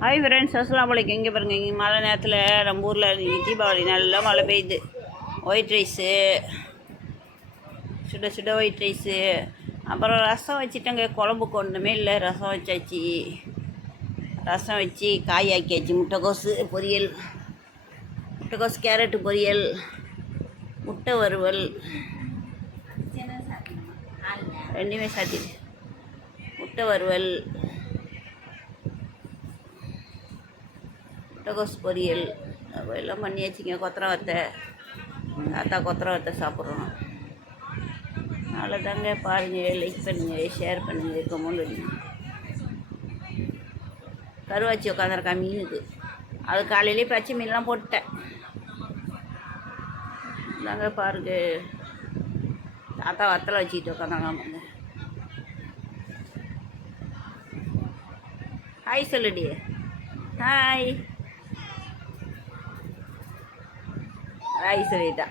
Hi friends, அஸ்ஸலாமு அலைக்கும். இங்கே பாருங்கள், இங்கே மழை நேரத்தில் நம்ம ஊரில் இன்றைக்கி தீபாவளி நல்லா மழை பெய்யுது. ஒயிட் ரைஸு, சுட சுட ஒயிட் ரைஸு, அப்புறம் ரசம் வச்சுட்டேங்க. குழம்புக்கு ஒன்றுமே இல்லை, ரசம் வச்சாச்சு. ரசம் வச்சு காய் ஆக்கியாச்சு. முட்டைக்கோசு பொரியல், முட்டைக்கோசு கேரட்டு பொரியல், முட்டை வறுவல், ரெண்டுமே சாத்திட்டு முட்டை வறுவல், முட்டைக்கோசு பொரியல் எல்லாம் பண்ணியாச்சுங்க. கொத்தரை வத்தை, தாத்தா கொத்தரை வத்தை சாப்பிட்றோம். அவ்வளோதாங்க. பாருங்கள், லைக் பண்ணுங்கள், ஷேர் பண்ணுங்கள், கமெண்ட் பண்ணுங்கள். கருவாச்சி உட்காந்துருக்கா மீனுக்கு. அது காலையிலே பச்சை மீன்லாம் போட்டுட்டேன். தாங்க பாருங்க, தாத்தா வத்தலை வச்சுக்கிட்டு உட்காந்தாங்க. ஹாய் சொல்லுடி. ஹாய் ஹாய் சொல்லிட்டா.